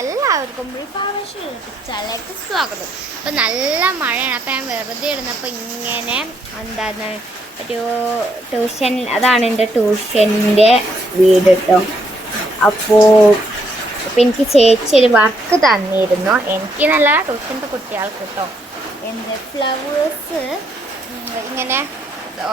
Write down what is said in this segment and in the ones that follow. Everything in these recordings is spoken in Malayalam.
എല്ലാവർക്കും ിലേക്ക് സ്വാഗതം. അപ്പോൾ നല്ല മഴയാണ്. അപ്പോൾ ഞാൻ വെറുതെ ഇരുന്നപ്പോൾ ഇങ്ങനെ എന്താണ് ഒരു ട്യൂഷൻ, അതാണ് എൻ്റെ ട്യൂഷൻ്റെ വീട് കേട്ടോ. അപ്പോൾ എനിക്ക് ചേച്ചി ഒരു വർക്ക് തന്നിരുന്നു. എനിക്ക് നല്ല ട്യൂഷൻ്റെ കുട്ടികൾക്ക് കേട്ടോ. എന്ത് ഫ്ലവേഴ്സ് ഇങ്ങനെ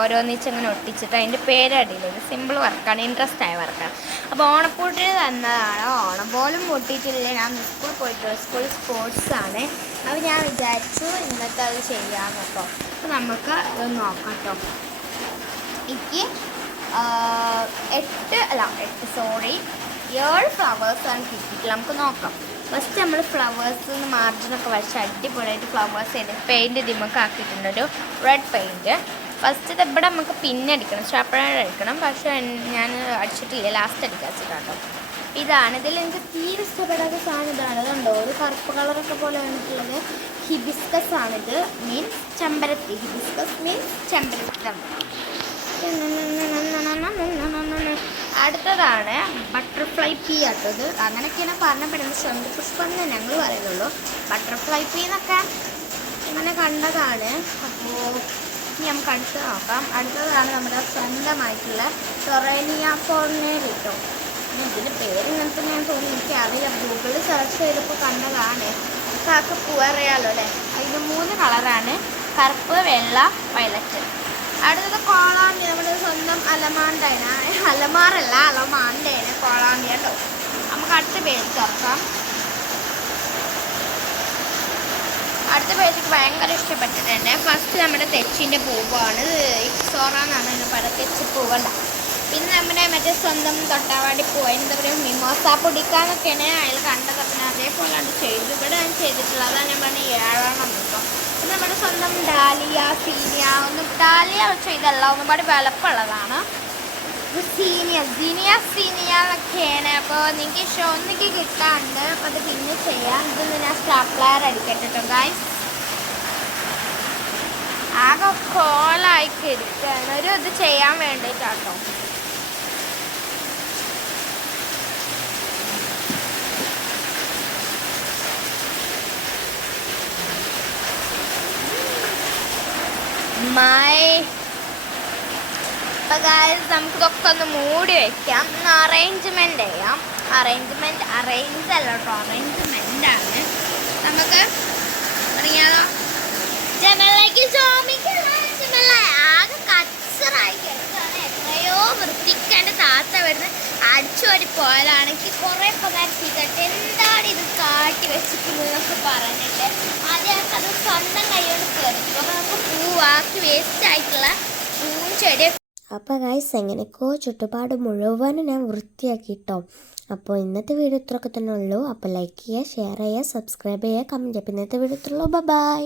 ഓരോന്നിച്ചങ്ങനെ ഒട്ടിച്ചിട്ട് അതിൻ്റെ പേരടിയില്ല. സിമ്പിൾ വർക്കാണ്, ഇൻട്രസ്റ്റ് ആയ വർക്കാണ്. അപ്പോൾ ഓണപ്പൂട്ടിന് തന്നതാണ്. ഓണം പോലും പൊട്ടിയിട്ടില്ല. ഞാൻ സ്കൂളിൽ പോയിട്ട് സ്കൂൾ സ്പോർട്സാണ്. അപ്പോൾ ഞാൻ വിചാരിച്ചു ഇന്നത്തെ അത് ചെയ്യാമെന്ന് കേട്ടോ. അപ്പോൾ നമുക്ക് ഇത് നോക്കാം കേട്ടോ. എനിക്ക് 7 ഫ്ലവേഴ്സാണ് കിട്ടിയിട്ടില്ല. നമുക്ക് നോക്കാം. ഫസ്റ്റ് നമ്മൾ ഫ്ലവേഴ്സ് മാർജിനൊക്കെ വരച്ച് അടിപൊളിയായിട്ട് ഫ്ലവേഴ്സ് ചെയ്ത് പെയിൻറ്റ് ഇതിമൊക്കെ ആക്കിയിട്ടുണ്ട്, ഒരു റെഡ് പെയിൻറ്റ്. ഫസ്റ്റ് ഇവിടെ നമുക്ക് പിന്നടിക്കണം, ഷാർപ്പനർ അടിക്കണം. പക്ഷേ ഞാൻ അടിച്ചിട്ടില്ല, ലാസ്റ്റ് അടിക്കാൻ വെച്ചിട്ടാട്ടോ. ഇതാണ് ഇതിൽ എനിക്ക് തീരെ ഇഷ്ടപ്പെടാത്ത സാധനം. ഇതാണ്, അതുണ്ടോ ഒരു കറുപ്പ് കളറൊക്കെ പോലെ വന്നിട്ടുള്ളത്. ഹിബിസ്കസ് ആണിത്, മീൻസ് ചെമ്പരത്തി. ഹിബിസ്കസ് മീൻസ് ചെമ്പരത്തി. അടുത്തതാണ് ബട്ടർഫ്ലൈ പീ ആട്ടത്. അങ്ങനെയൊക്കെയാണ് പറഞ്ഞപ്പെടുന്നത്. ശംഖുപുഷ്പം എന്ന് ഞങ്ങൾ പറയുന്നുള്ളൂ. ബട്ടർഫ്ലൈ പീ എന്നൊക്കെ ഇങ്ങനെ കണ്ടതാണ്. അപ്പോൾ നമുക്ക് അടുത്ത് നോക്കാം. അടുത്തതാണ് നമ്മുടെ സ്വന്തമായിട്ടുള്ള ടൊറേനിയ ഫോർണേറിട്ടോ. ഇതിൻ്റെ പേര് ഇങ്ങനത്തെ ഞാൻ തോന്നി, എനിക്കറിയാം. ഗൂഗിളിൽ സെർച്ച് ചെയ്തപ്പോൾ കണ്ടതാണ്. കാക്ക പൂവറിയാലോ അല്ലേ. അതിന് 3 കളറാണ്, കറുപ്പ്, വെള്ള, വയലറ്റ്. അടുത്തത് കോളാമ്പി, നമ്മുടെ സ്വന്തം അലമാണ്ടേന. അലമാറല്ല, അലമാണ്ടേന കോളാമ്പി കേട്ടോ. നമുക്ക് അടുത്ത പേജ് തുറക്കാം. അടുത്ത പേജ് ഭയങ്കര ഇഷ്ടപ്പെട്ടിട്ടുണ്ട്. ഫസ്റ്റ് നമ്മുടെ തെച്ചിൻ്റെ പൂവാണ്. ഇക്സോറ എന്നാണ് അതിന് പറയുക, തെച്ചിപ്പൂവണ്ട. പിന്നെ നമ്മുടെ മറ്റേ സ്വന്തം തൊട്ടാവാടി പൂവ്, എന്താ പറയുക, മിമോസ പൊടിക്കാന്നൊക്കെയാണ് അതിൽ കണ്ടത്. പിന്നെ അതേപോലെയാണ് ചെയ്ത് ഇവിടെ ഞാൻ ചെയ്തിട്ടുള്ളത്. അതാണ് ഞാൻ പറഞ്ഞ 7 കിട്ടും. പിന്നെ നമ്മുടെ സ്വന്തം ഡാലിയ, സീനിയ. ഡാലിയ ചെയ്തല്ല, ഒന്നുപാട് വിലപ്പുള്ളതാണ്. സീനിയ എന്നൊക്കെയാണ്. അപ്പോൾ നിങ്ങൾക്ക് ഒന്നിക്ക് കിട്ടാണ്ട്, അപ്പോൾ അത് പിന്നെ ചെയ്യാം. ഇതൊന്ന് ഞാൻ സ്റ്റാപ്ലയർ അടിക്കട്ടെ കേട്ടോ ഗൈസ്. ആകെ കോളായി കിടക്കുകയാണ്. ഒരു ഇത് ചെയ്യാൻ വേണ്ടിയിട്ടാട്ടോ. അപ്പോൾ ഗൈസ് നമുക്കിതൊക്കെ ഒന്ന് മൂടി വയ്ക്കാം. ഒന്ന് അറേഞ്ച്മെൻ്റ് ചെയ്യാം. അറേഞ്ച് അല്ല കേട്ടോ, അറേഞ്ച്മെൻ്റാണ്. നമുക്ക് അറിയാലോ. ജമലേക്ക് ആകെ കച്ചറായി കിടക്കുകയാണ്. എത്രയോ വൃത്തിക്കേണ്ട താത്ത വരുന്നത് അടിച്ചുവരി പോയാലാണെങ്കിൽ കുറേ പകാരം ചെയ്തിട്ട് എന്താണ് ഇത് കാട്ടി വെച്ചിട്ടുള്ളതെന്നൊക്കെ പറഞ്ഞിട്ട് ആദ്യം അത് സ്വന്തം കൈകൊണ്ട് കയറിക്കും. അപ്പോൾ നമുക്ക് പൂവാക്കി വേസ്റ്റ് ആയിട്ടുള്ള പൂവും ചെടി. അപ്പോൾ ഗൈസ് എങ്ങനെയൊക്കെയോ ചുറ്റുപാട് മുഴുവനും ഞാൻ വൃത്തിയാക്കിട്ടോ. അപ്പോൾ ഇന്നത്തെ വീഡിയോ ഇത്രയൊക്കെ തന്നെ ഉള്ളൂ. അപ്പോൾ ലൈക്ക് ചെയ്യുക, ഷെയർ ചെയ്യുക, സബ്സ്ക്രൈബ് ചെയ്യുക, കമൻറ്റ് ചെയ്യുക. ഇന്നത്തെ വീഡിയോ ഇത്രയുള്ളൂ. ബൈ.